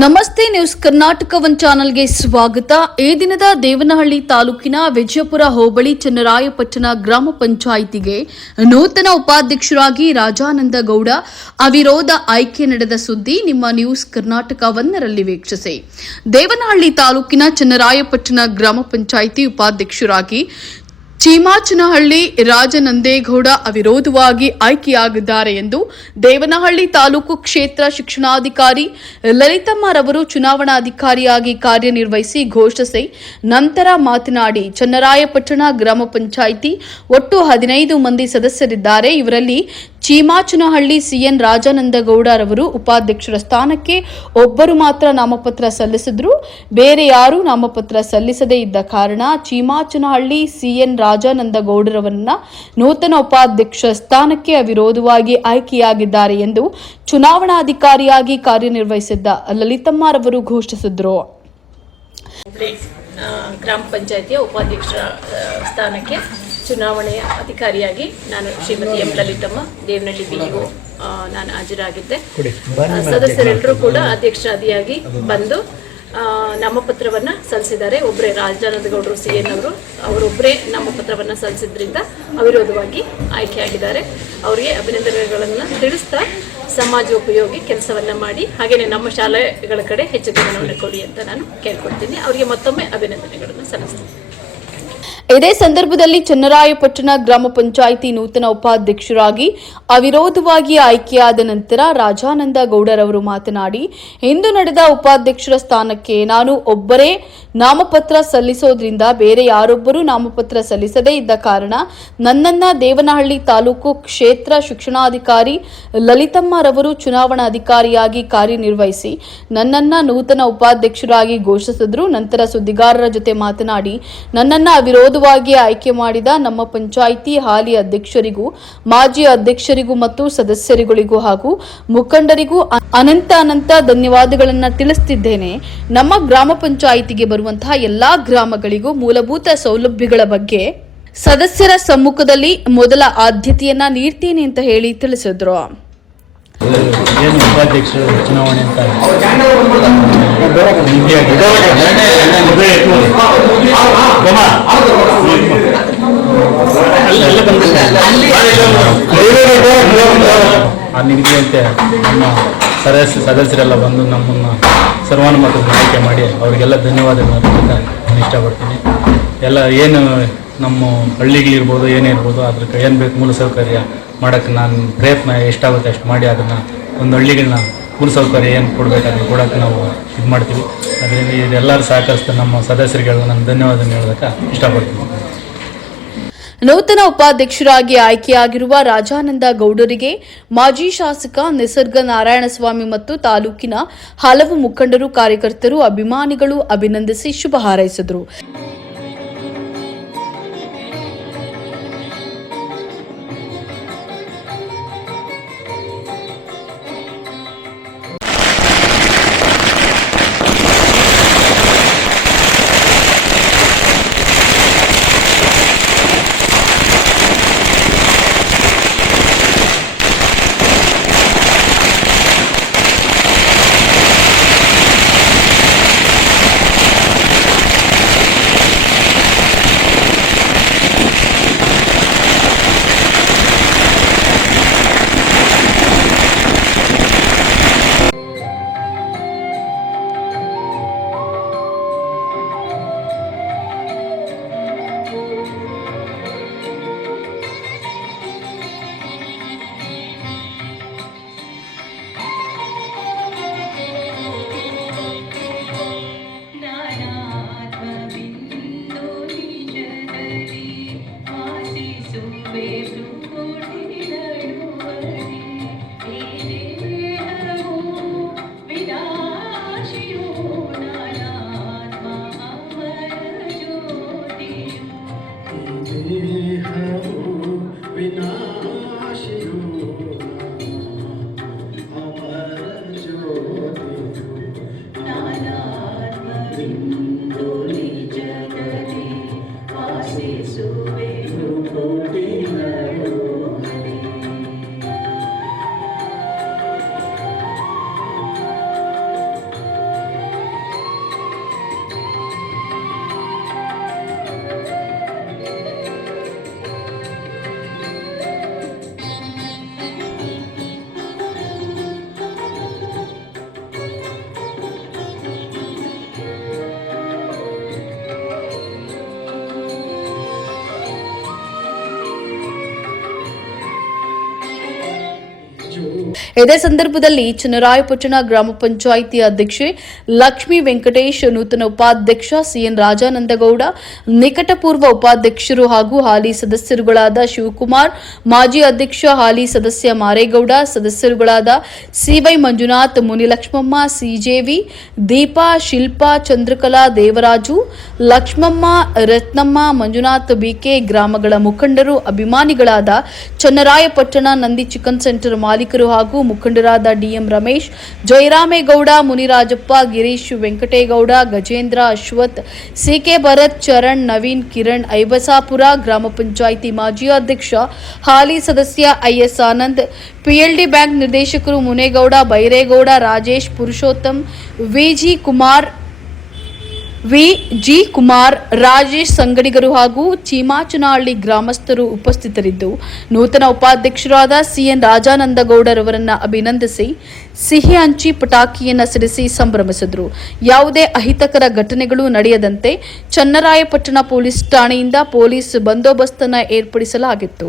ನಮಸ್ತೆ news Karnataka one ಚಾನೆಲ್ಗೆ ಸ್ವಾಗತ. ಈ ದಿನದ ದೇವನಹಳ್ಳಿ ತಾಲೂಕಿನ ವಿಜಯಪುರ ಹೋಬಳಿ ಚನ್ನರಾಯಪಟ್ಟಣ ಗ್ರಾಮ ಪಂಚಾಯಿತಿಗೆ ನೂತನ ಉಪಾಧ್ಯಕ್ಷರಾಗಿ ರಾಜಾನಂದ ಗೌಡ ಅವಿರೋಧ ಆಯ್ಕೆ ನಡೆದ ಸುದ್ದಿ ನಿಮ್ಮ ನ್ಯೂಸ್ ಕರ್ನಾಟಕ ಒಂದರಲ್ಲಿ ವೀಕ್ಷಿಸಿ. ದೇವನಹಳ್ಳಿ ತಾಲೂಕಿನ ಚನ್ನರಾಯಪಟ್ಟಣ ಗ್ರಾಮ ಪಂಚಾಯಿತಿ ಉಪಾಧ್ಯಕ್ಷರಾಗಿ ಚೀಮಾಚನಹಳ್ಳಿ ರಾಜನಂದೇಗೌಡ ಅವಿರೋಧವಾಗಿ ಆಯ್ಕೆಯಾಗಿದ್ದಾರೆ ಎಂದು ದೇವನಹಳ್ಳಿ ತಾಲೂಕು ಕ್ಷೇತ್ರ ಶಿಕ್ಷಣಾಧಿಕಾರಿ ಲಲಿತಮ್ಮರವರು ಚುನಾವಣಾಧಿಕಾರಿಯಾಗಿ ಕಾರ್ಯನಿರ್ವಹಿಸಿ ಘೋಷಿಸಿ ನಂತರ ಮಾತನಾಡಿ, ಚನ್ನರಾಯಪಟ್ಟಣ ಗ್ರಾಮ ಪಂಚಾಯಿತಿ ಒಟ್ಟು ಹದಿನೈದು ಮಂದಿ ಸದಸ್ಯರಿದ್ದಾರೆ. ಇವರಲ್ಲಿ ಚೀಮಾಚನಹಳ್ಳಿ ಸಿಎನ್ ರಾಜಾನಂದಗೌಡರವರು ಉಪಾಧ್ಯಕ್ಷರ ಸ್ಥಾನಕ್ಕೆ ಒಬ್ಬರು ಮಾತ್ರ ನಾಮಪತ್ರ ಸಲ್ಲಿಸಿದ್ರು. ಬೇರೆ ಯಾರೂ ನಾಮಪತ್ರ ಸಲ್ಲಿಸದೇ ಇದ್ದ ಕಾರಣ ಚೀಮಾಚನಹಳ್ಳಿ ಸಿಎನ್ ರಾಜಾನಂದಗೌಡರವರನ್ನ ನೂತನ ಉಪಾಧ್ಯಕ್ಷ ಸ್ಥಾನಕ್ಕೆ ಅವಿರೋಧವಾಗಿ ಆಯ್ಕೆಯಾಗಿದ್ದಾರೆ ಎಂದು ಚುನಾವಣಾಧಿಕಾರಿಯಾಗಿ ಕಾರ್ಯನಿರ್ವಹಿಸಿದ್ದ ಲಲಿತಮ್ಮರವರು ಘೋಷಿಸಿದ್ರು. ಗ್ರಾಮ ಪಂಚಾಯತಿಯ ಉಪಾಧ್ಯಕ್ಷರ ಸ್ಥಾನಕ್ಕೆ ಚುನಾವಣೆಯ ಅಧಿಕಾರಿಯಾಗಿ ನಾನು ಶ್ರೀಮತಿ ಎಂ ಲಲಿತಮ್ಮ ದೇವನಹಳ್ಳಿ ಬಿಇಒ ನಾನು ಹಾಜರಾಗಿದ್ದೆ. ಸದಸ್ಯರೆಲ್ಲರೂ ಕೂಡ ಅಧ್ಯಕ್ಷರಾದಿಯಾಗಿ ಬಂದು ನಾಮಪತ್ರವನ್ನ ಸಲ್ಲಿಸಿದ್ದಾರೆ. ಒಬ್ಬರೇ ರಾಜಾನಂದಗೌಡರು ಸಿ ಎನ್ ಅವರು ಅವರೊಬ್ಬರೇ ನಾಮಪತ್ರವನ್ನ ಸಲ್ಲಿಸಿದ್ರಿಂದ ಅವಿರೋಧವಾಗಿ ಆಯ್ಕೆಯಾಗಿದ್ದಾರೆ ಅವರಿಗೆ ಅಭಿನಂದನೆಗಳನ್ನು ತಿಳಿಸ್ತಾ ಸಮಾಜೋಪಯೋಗಿ ಕೆಲಸವನ್ನ ಮಾಡಿ ಹಾಗೇನೆ ನಮ್ಮ ಶಾಲೆಗಳ ಕಡೆ ಹೆಚ್ಚು ಗಮನವನ್ನು ಕೊಡಿ ಅಂತ ನಾನು ಕೇಳ್ಕೊಳ್ತೀನಿ. ಅವರಿಗೆ ಮತ್ತೊಮ್ಮೆ ಅಭಿನಂದನೆಗಳನ್ನು ಸಲ್ಲಿಸ್ತೀನಿ. ಇದೇ ಸಂದರ್ಭದಲ್ಲಿ ಚನ್ನರಾಯಪಟ್ಟಣ ಗ್ರಾಮ ಪಂಚಾಯಿತಿ ನೂತನ ಉಪಾಧ್ಯಕ್ಷರಾಗಿ ಅವಿರೋಧವಾಗಿ ಆಯ್ಕೆಯಾದ ನಂತರ ರಾಜಾನಂದ ಗೌಡರವರು ಮಾತನಾಡಿ, ಇಂದು ನಡೆದ ಉಪಾಧ್ಯಕ್ಷರ ಸ್ಥಾನಕ್ಕೆ ನಾನು ಒಬ್ಬರೇ ನಾಮಪತ್ರ ಸಲ್ಲಿಸೋದ್ರಿಂದ ಬೇರೆ ಯಾರೊಬ್ಬರೂ ನಾಮಪತ್ರ ಸಲ್ಲಿಸದೇ ಇದ್ದ ಕಾರಣ ನನ್ನನ್ನ ದೇವನಹಳ್ಳಿ ತಾಲೂಕು ಕ್ಷೇತ್ರ ಶಿಕ್ಷಣಾಧಿಕಾರಿ ಲಲಿತಮ್ಮರವರು ಚುನಾವಣಾಧಿಕಾರಿಯಾಗಿ ಕಾರ್ಯನಿರ್ವಹಿಸಿ, ನನ್ನನ್ನ ನೂತನ ಉಪಾಧ್ಯಕ್ಷರಾಗಿ ಘೋಷಿಸಿದ್ರು. ನಂತರ ಸುದ್ದಿಗಾರರ ಜೊತೆ ಮಾತನಾಡಿ, ನನ್ನನ್ನ ಅವಿರೋಧವಾಗಿ ಆಯ್ಕೆ ಮಾಡಿದ ನಮ್ಮ ಪಂಚಾಯಿತಿ ಹಾಲಿ ಅಧ್ಯಕ್ಷರಿಗೂ, ಮಾಜಿ ಅಧ್ಯಕ್ಷರಿಗೂ ಮತ್ತು ಸದಸ್ಯರುಗಳಿಗೂ ಹಾಗೂ ಮುಖಂಡರಿಗೂ ಅನಂತ ಅನಂತ ಧನ್ಯವಾದಗಳನ್ನು ತಿಳಿಸುತ್ತಿದ್ದೇನೆ ನಮ್ಮ ಗ್ರಾಮ ಪಂಚಾಯಿತಿಗೆ ಬರುವಂತಹ ಎಲ್ಲಾ ಗ್ರಾಮಗಳಿಗೂ ಮೂಲಭೂತ ಸೌಲಭ್ಯಗಳ ಬಗ್ಗೆ ಸದಸ್ಯರ ಸಮ್ಮುಖದಲ್ಲಿ ಮೊದಲ ಆದ್ಯತೆಯನ್ನ ನೀಡ್ತೀನಿ ಅಂತ ಹೇಳಿ ತಿಳಿಸಿದ್ರು. ಏನು ಉಪಾಧ್ಯಕ್ಷರು ಚುನಾವಣೆ ಅಂತ ಆ ನಿಗದಿಯಂತೆ ನಮ್ಮ ಸದಸ್ಯ ಸದಸ್ಯರೆಲ್ಲ ಬಂದು ನಮ್ಮನ್ನು ಸರ್ವಾನುಮತ ಆಯ್ಕೆ ಮಾಡಿ ಅವರಿಗೆಲ್ಲ ಧನ್ಯವಾದಗಳನ್ನು ಇಷ್ಟಪಡ್ತೀನಿ ಎಲ್ಲ ಏನು ನಮ್ಮ ಹಳ್ಳಿಗಳಿರ್ಬೋದು ಏನೇ ಇರ್ಬೋದು ಅದ್ರ ಏನು ಬೇಕು ಮೂಲಸೌಕರ್ಯ ಮಾಡೋಕ್ಕೆ ನಾನು ಪ್ರಯತ್ನ ಎಷ್ಟಾಗುತ್ತೆ ಅಷ್ಟು ಮಾಡಿ ಅದನ್ನು ಒಂದು ಹಳ್ಳಿಗಳನ್ನ ಮೂಲಸೌಕರ್ಯ ಏನು ಕೊಡಬೇಕು ಅದನ್ನು ಕೊಡೋಕ್ಕೆ ನಾವು ಇದು ಮಾಡ್ತೀವಿ. ಅದರಿಂದ ಇದೆಲ್ಲರೂ ಸಾಕಷ್ಟು ನಮ್ಮ ಸದಸ್ಯರುಗಳು ನಾನು ಧನ್ಯವಾದ ಹೇಳೋದಕ್ಕೆ ಇಷ್ಟಪಡ್ತೀನಿ. ನೂತನ ಉಪಾಧ್ಯಕ್ಷರಾಗಿ ಆಯ್ಕೆಯಾಗಿರುವ ರಾಜಾನಂದ ಗೌಡರಿಗೆ ಮಾಜಿ ಶಾಸಕ ನಿಸರ್ಗ ನಾರಾಯಣಸ್ವಾಮಿ ಮತ್ತು ತಾಲೂಕಿನ ಹಲವು ಮುಖಂಡರು, ಕಾರ್ಯಕರ್ತರು, ಅಭಿಮಾನಿಗಳು ಅಭಿನಂದಿಸಿ ಶುಭ ಹಾರೈಸಿದರು. ಇದೇ ಸಂದರ್ಭದಲ್ಲಿ ಚನ್ನರಾಯಪಟ್ಟಣ ಗ್ರಾಮ ಪಂಚಾಯಿತಿ ಅಧ್ಯಕ್ಷೆ ಲಕ್ಷ್ಮೀ ವೆಂಕಟೇಶ್, ನೂತನ ಉಪಾಧ್ಯಕ್ಷ ಸಿಎನ್ ರಾಜಾನಂದಗೌಡ, ನಿಕಟಪೂರ್ವ ಉಪಾಧ್ಯಕ್ಷರು ಹಾಗೂ ಹಾಲಿ ಸದಸ್ಯರುಗಳಾದ ಶಿವಕುಮಾರ್, ಮಾಜಿ ಅಧ್ಯಕ್ಷ ಹಾಲಿ ಸದಸ್ಯ Maregowda, ಸದಸ್ಯರುಗಳಾದ C Y Manjunath, Munilakshmamma, C J V, Deepa, Shilpa, Chandrakala, Devaraju, Lakshmamma, Rathnamma, Manjunath, B K ಗ್ರಾಮಗಳ ಮುಖಂಡರು, ಅಭಿಮಾನಿಗಳಾದ ಚನ್ನರಾಯಪಟ್ಟಣ ನಂದಿ ಚಿಕನ್ ಸೆಂಟರ್ ಮಾಲೀಕರು ಹಾಗೂ ಮುಖಂಡರಾದ D M Ramesh, Jayaramegowda, Munirajappa, Girish Venkategowda, Gajendra Ashwath, C K Bharath, Charan, Naveen, Kiran, Aibasapura ಗ್ರಾಮ ಪಂಚಾಯಿತಿ ಮಾಜಿ ಅಧ್ಯಕ್ಷ, ಹಾಲಿ ಸದಸ್ಯ ಐಎಸ್ ಆನಂದ್, ಪಿಎಲ್ಡಿ ಬ್ಯಾಂಕ್ ನಿರ್ದೇಶಕರು Munegowda, Byregowda, Rajesh Purushottam, V G Kumar V. G. Kumar, Rajesh ಸಂಗಡಿಗರು ಹಾಗೂ ಚೀಮಾಚನಹಳ್ಳಿ ಗ್ರಾಮಸ್ಥರು ಉಪಸ್ಥಿತರಿದ್ದು, ನೂತನ ಉಪಾಧ್ಯಕ್ಷರಾದ ಸಿಎನ್ ರಾಜಾನಂದಗೌಡರವರನ್ನು ಅಭಿನಂದಿಸಿ ಸಿಹಿ ಹಂಚಿ ಪಟಾಕಿಯನ್ನು ಸಿಡಿಸಿ ಸಂಭ್ರಮಿಸಿದರು. ಯಾವುದೇ ಅಹಿತಕರ ಘಟನೆಗಳು ನಡೆಯದಂತೆ ಚನ್ನರಾಯಪಟ್ಟಣ ಪೊಲೀಸ್ ಠಾಣೆಯಿಂದ ಪೊಲೀಸ್ ಬಂದೋಬಸ್ತನ್ನು ಏರ್ಪಡಿಸಲಾಗಿತ್ತು.